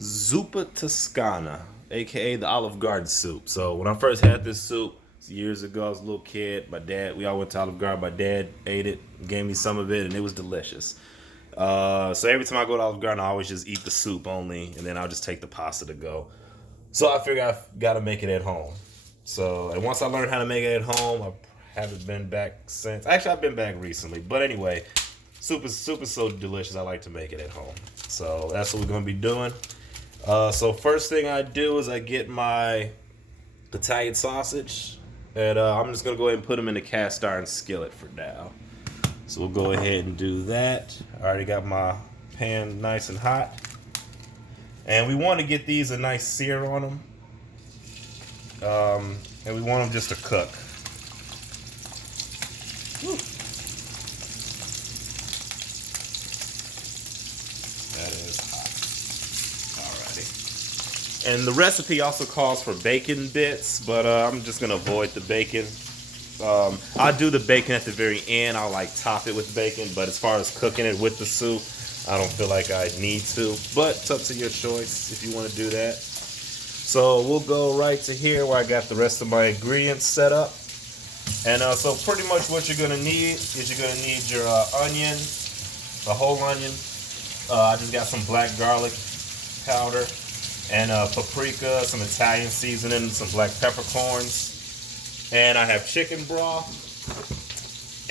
Zuppa Toscana, aka the Olive Garden soup. So when I first had this soup years ago, I was a little kid. My dad, we all went to Olive Garden. My dad ate it, gave me some of it, and it was delicious. So every time I go to Olive Garden, I always just eat the soup only, and then I'll just take the pasta to go. So I figure I've got to make it at home. So and once I learned how to make it at home, I haven't been back since. Actually, I've been back recently, but anyway, soup is so delicious. I like to make it at home. So that's what we're gonna be doing. So first thing I do is I get my Italian sausage, and I'm just gonna go ahead and put them in the cast iron skillet for now. So we'll go ahead and do that. I already got my pan nice and hot, and we want to get these a nice sear on them, and we want them just to cook. Whew. That is hot. Alrighty. And the recipe also calls for bacon bits, but I'm just gonna avoid the bacon. I do the bacon at the very end. I'll like top it with bacon, but as far as cooking it with the soup, I don't feel like I need to. But it's up to your choice if you want to do that. So we'll go right to here where I got the rest of my ingredients set up. And so pretty much what you're gonna need is you're gonna need your onion, a whole onion. I just got some black garlic powder and paprika, some Italian seasoning, some black peppercorns. And I have chicken broth,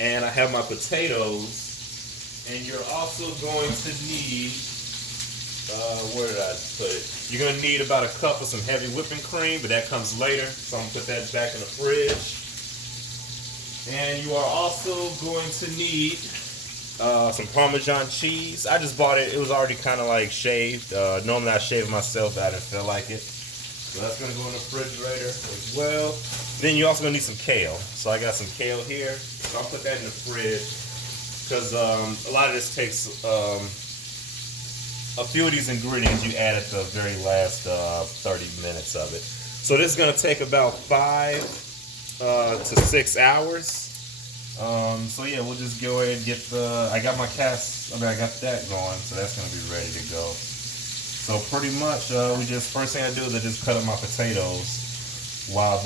and I have my potatoes, and you're also going to need, where did I put it? You're going to need about a cup of some heavy whipping cream, but that comes later, so I'm going to put that back in the fridge. And you are also going to need some Parmesan cheese. I just bought it. It was already kind of like shaved. Normally I shave it myself, but I didn't feel like it. So that's going to go in the refrigerator as well. Then you're also going to need some kale. So I got some kale here. So I'll put that in the fridge because a lot of this takes a few of these ingredients you add at the very last 30 minutes of it. So this is going to take about 5 to 6 hours. So yeah, we'll just go ahead and get I got that going, so that's going to be ready to go. So pretty much, first thing I do is I just cut up my potatoes while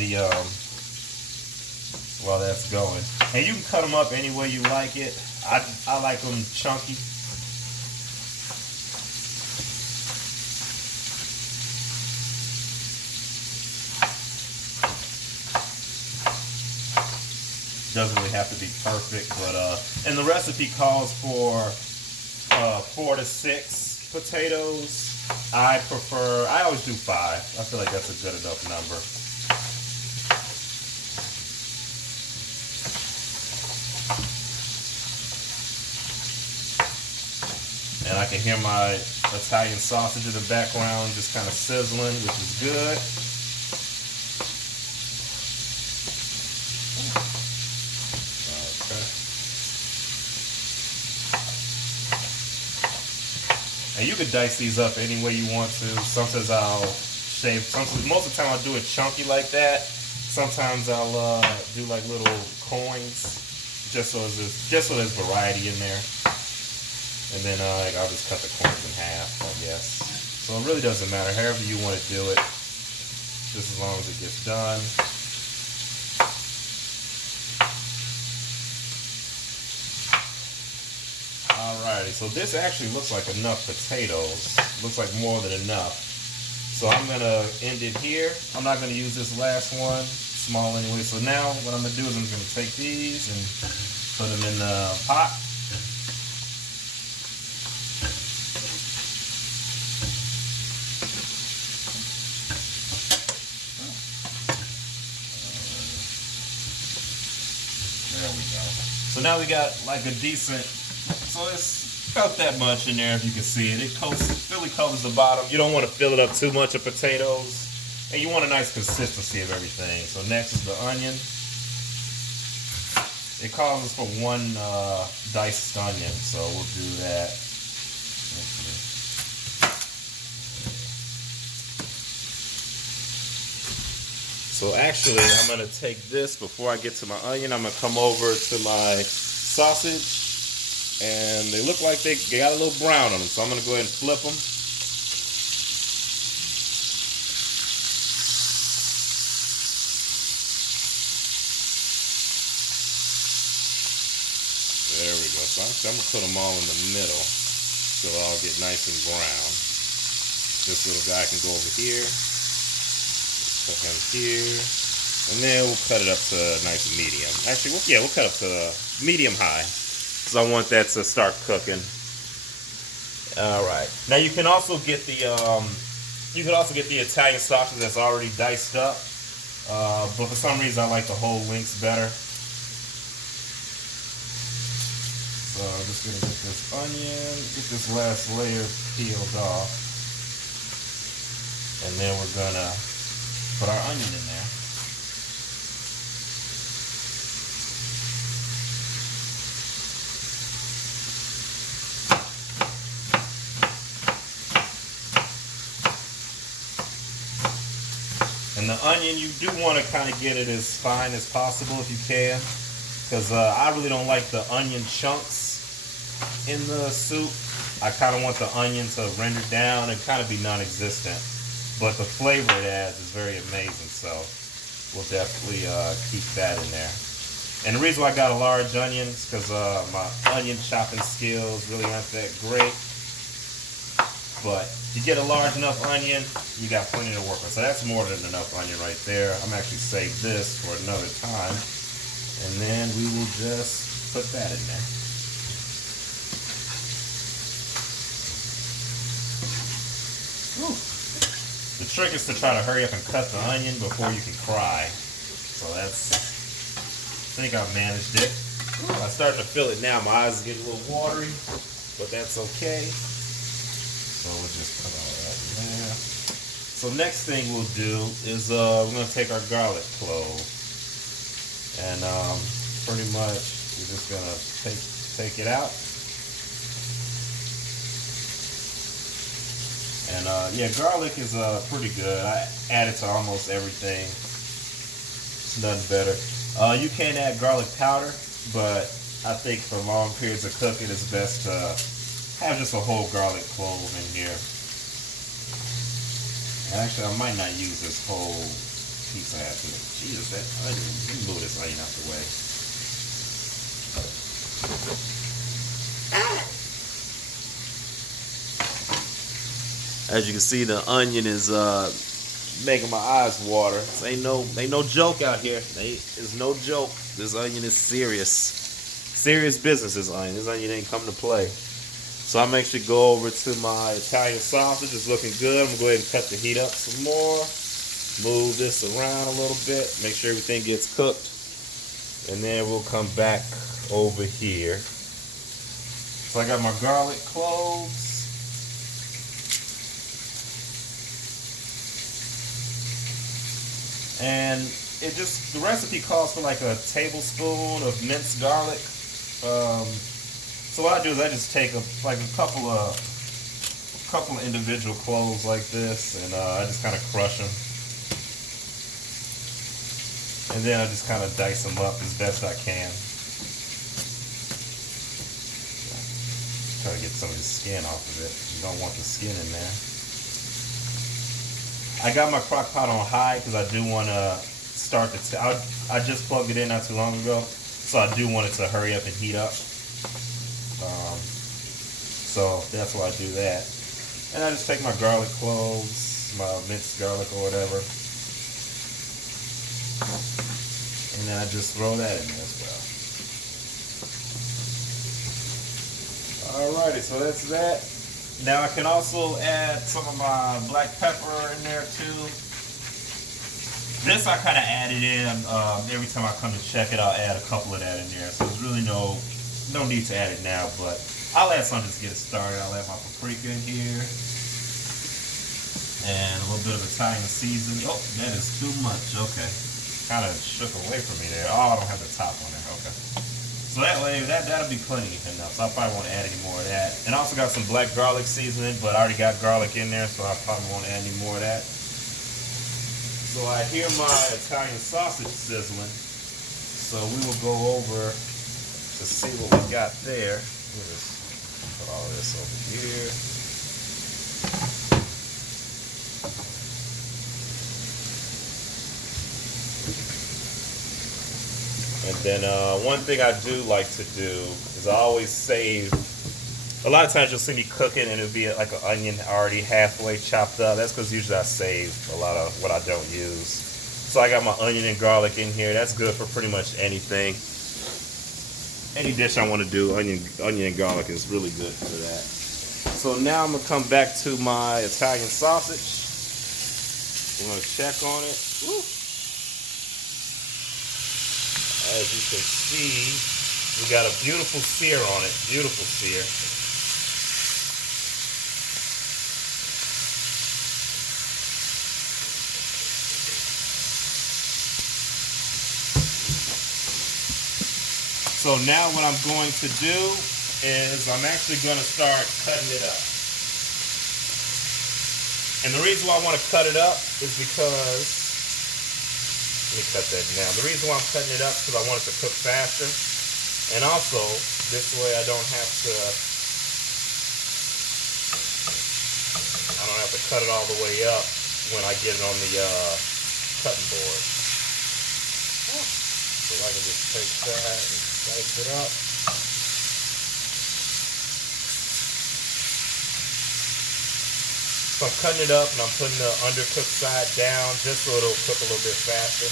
that's going. And you can cut them up any way you like it. I like them chunky. Doesn't really have to be perfect, but and the recipe calls for 4 to 6 potatoes. I always do 5. I feel like that's a good enough number. And I can hear my Italian sausage in the background just kind of sizzling, which is good. And you could dice these up any way you want to. Sometimes I'll shave. Most of the time I'll do it chunky like that. Sometimes I'll do like little coins, just so there's variety in there. And then I'll just cut the coins in half, I guess. So it really doesn't matter. However you want to do it, just as long as it gets done. Alrighty, so this actually looks like enough potatoes. Looks like more than enough. So I'm gonna end it here. I'm not gonna use this last one, small anyway. So now what I'm gonna do is I'm gonna take these and put them in the pot. There we go. So now we got like a decent. So it's about that much in there, if you can see it. It really covers the bottom. You don't want to fill it up too much of potatoes. And you want a nice consistency of everything. So next is the onion. It calls for 1 diced onion, so we'll do that. So actually, I'm going to take this before I get to my onion. I'm going to come over to my sausage. And they look like they got a little brown on them, so I'm going to go ahead and flip them. So actually, I'm gonna put them all in the middle so they'll all get nice and brown. This little guy can go over here. Put him here, and then we'll cut it up to a nice medium. Actually, we'll cut up to medium high, because I want that to start cooking. All right. Now you can also get the Italian sausage that's already diced up, but for some reason I like the whole links better. So I'm just gonna get this onion, get this last layer peeled off, and then we're gonna put our onion in there. And the onion, you do want to kind of get it as fine as possible if you can, because I really don't like the onion chunks in the soup. I kind of want the onion to render down and kind of be non-existent. But the flavor it adds is very amazing, so we'll definitely keep that in there. And the reason why I got a large onion is because my onion chopping skills really aren't that great. But if you get a large enough onion, you got plenty to work with. So that's more than enough onion right there. I'm actually save this for another time. And then we will just put that in there. Whew. The trick is to try to hurry up and cut the onion before you can cry. So that's, I think I managed it. I'm starting to feel it now. My eyes are getting a little watery, but that's okay. So we'll just put all that in there. So next thing we'll do is we're going to take our garlic clove. And pretty much we're just going to take it out. And yeah, garlic is pretty good. I add it to almost everything. It's nothing better. You can add garlic powder, but I think for long periods of cooking, it's best to have just a whole garlic clove in here. And actually, I might not use this whole piece I have to. Jesus, that onion. Let me move this onion out the way. As you can see, the onion is making my eyes water. This ain't no joke out here. It's no joke. This onion is serious. Serious business, this onion. This onion ain't come to play. So I'm actually go over to my Italian sausage. It's looking good. I'm going to go ahead and cut the heat up some more. Move this around a little bit. Make sure everything gets cooked. And then we'll come back over here. So I got my garlic cloves. And the recipe calls for like a tablespoon of minced garlic. So what I do is I just take a couple of individual cloves like this, and I just kind of crush them. And then I just kind of dice them up as best I can. Try to get some of the skin off of it. You don't want the skin in there. I got my crock pot on high because I do want to start I just plugged it in not too long ago, so I do want it to hurry up and heat up. So that's why I do that. And I just take my garlic cloves, my minced garlic or whatever, and then I just throw that in there as well. Alrighty, so that's that. Now I can also add some of my black pepper in there too. This I kind of added in every time I come to check it. I'll add a couple of that in there. So there's really no need to add it now, but I'll add something to get it started. I'll add my paprika in here and a little bit of Italian seasoning. Oh, that is too much. Okay, kind of shook away from me there. Oh, I don't have the top on there. Okay. So that way, that'll be plenty enough. So I probably won't add any more of that. And I also got some black garlic seasoning, but I already got garlic in there, so I probably won't add any more of that. So I hear my Italian sausage sizzling. So we will go over to see what we got there. Let me just put all this over here. And then one thing I do like to do is I always save. A lot of times you'll see me cooking and it'll be like an onion already halfway chopped up. That's because usually I save a lot of what I don't use. So I got my onion and garlic in here. That's good for pretty much anything. Any dish I want to do, onion and garlic is really good for that. So now I'm going to come back to my Italian sausage. I'm going to check on it. Woo. As you can see, we got a beautiful sear on it. Beautiful sear. So now what I'm going to do is I'm actually going to start cutting it up. And the reason why I want to cut it up is because, let me cut that down. The reason why I'm cutting it up is because I want it to cook faster. And also, this way I don't have to cut it all the way up when I get it on the cutting board. So I can just take that and slice it up. So I'm cutting it up and I'm putting the undercooked side down just so it'll cook a little bit faster.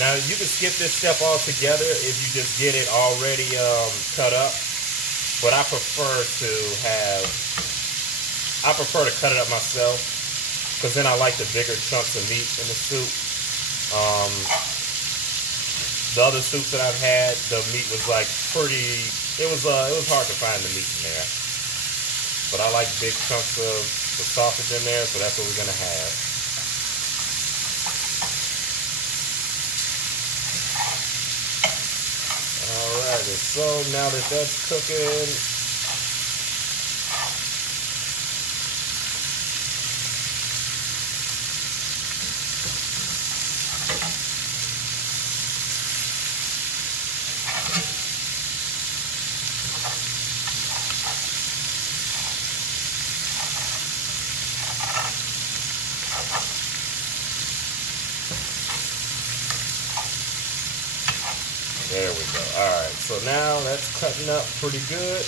Now you can skip this step altogether if you just get it already cut up. But I prefer to cut it up myself because then I like the bigger chunks of meat in the soup. The other soups that I've had, the meat was like it was hard to find the meat in there. But I like big chunks of the sausage in there, so that's what we're gonna have. Alrighty, so now that that's cooking, there we go. Alright, so now that's cutting up pretty good.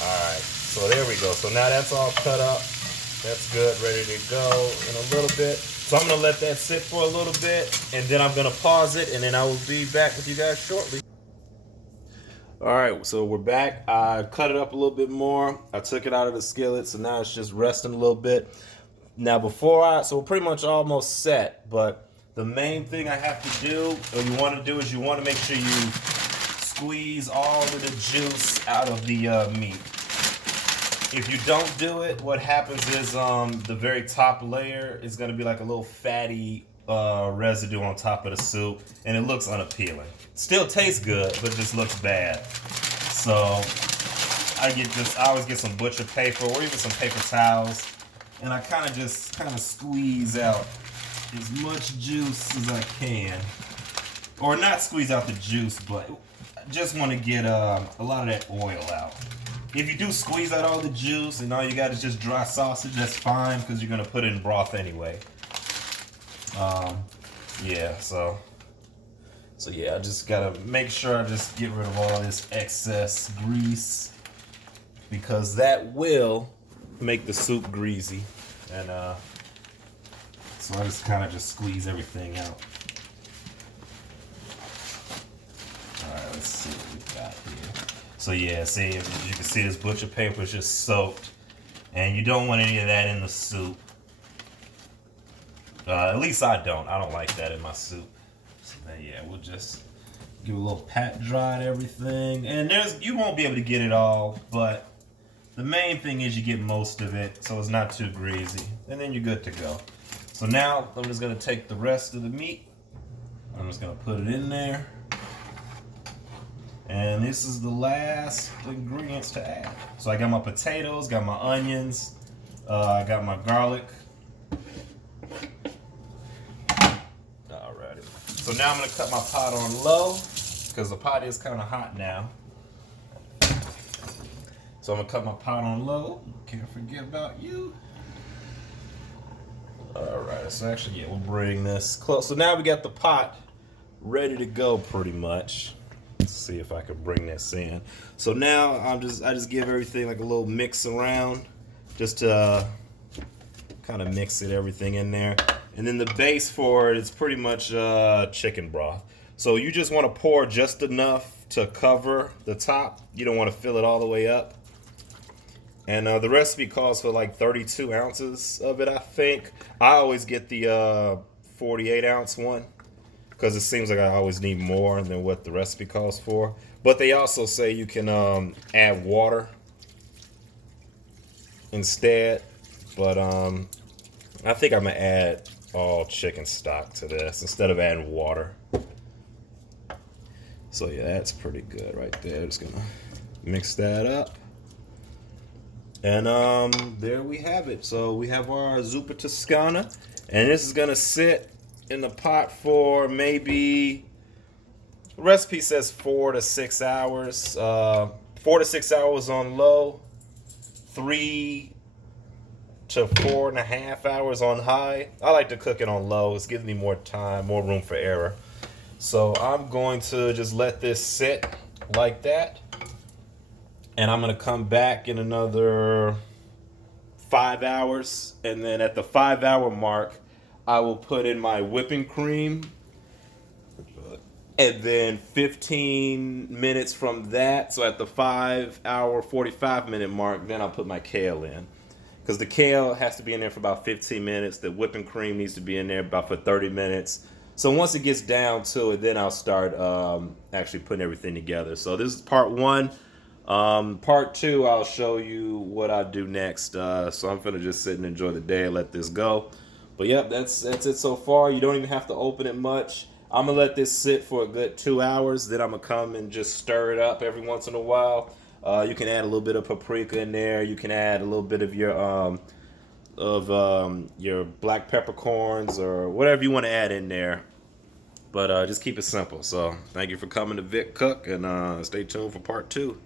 Alright, so there we go. So now that's all cut up. That's good, ready to go in a little bit. So I'm going to let that sit for a little bit, and then I'm going to pause it, and then I will be back with you guys shortly. Alright, so we're back. I cut it up a little bit more. I took it out of the skillet, so now it's just resting a little bit. Now so we're pretty much almost set, but the main thing I have to do, or you want to do, is you want to make sure you squeeze all of the juice out of the meat. If you don't do it, what happens is the very top layer is going to be like a little fatty residue on top of the soup, and it looks unappealing. Still tastes good, but it just looks bad. So I always get some butcher paper or even some paper towels, and I kind of squeeze out as much juice as I can, or not squeeze out the juice, but I just want to get a lot of that oil out. If you do squeeze out all the juice and all you got is just dry sausage, that's fine because you're going to put it in broth anyway. Yeah, so yeah, I just got to make sure I just get rid of all this excess grease because that will make the soup greasy. And so I just kind of squeeze everything out. Alright, let's see what we got here. So yeah, see, as you can see, this butcher paper is just soaked, and you don't want any of that in the soup. At least I don't. I don't like that in my soup. So then, yeah, we'll just give a little pat dry and everything. And you won't be able to get it all, but the main thing is you get most of it, so it's not too greasy, and then you're good to go. So now I'm just gonna take the rest of the meat. I'm just gonna put it in there. And this is the last ingredients to add. So I got my potatoes, got my onions, I got my garlic. Alrighty. So now I'm gonna cut my pot on low because the pot is kind of hot now. So I'm gonna cut my pot on low. Can't forget about you. Alright, so actually, yeah, we'll bring this close. So now we got the pot ready to go pretty much. Let's see if I can bring this in. So now I just give everything like a little mix around, just to kind of mix everything in there. And then the base for it is pretty much chicken broth. So you just want to pour just enough to cover the top. You don't want to fill it all the way up. And the recipe calls for like 32 ounces of it, I think. I always get the 48 ounce one because it seems like I always need more than what the recipe calls for. But they also say you can add water instead. But I think I'm gonna add all chicken stock to this instead of adding water. So yeah, that's pretty good right there. Just gonna mix that up. And there we have it. So we have our Zuppa Toscana, and this is gonna sit in the pot for maybe, the recipe says 4 to 6 hours. 4 to 6 hours on low, 3 to 4.5 hours on high. I like to cook it on low. It gives me more time, more room for error. So I'm going to just let this sit like that. And I'm going to come back in another 5 hours. And then at the 5 hour mark, I will put in my whipping cream. And then 15 minutes from that, so at the 5 hour, 45 minute mark, then I'll put my kale in. Because the kale has to be in there for about 15 minutes. The whipping cream needs to be in there about for 30 minutes. So once it gets down to it, then I'll start actually putting everything together. So this is part 1. Part 2, I'll show you what I do next. So I'm gonna just sit and enjoy the day and let this go. But yep, that's it so far. You don't even have to open it much. I'm gonna let this sit for a good 2 hours. Then I'm gonna come and just stir it up every once in a while. You can add a little bit of paprika in there. You can add a little bit of your black peppercorns or whatever you want to add in there. But just keep it simple. So thank you for coming to Vic Cook, and stay tuned for part 2.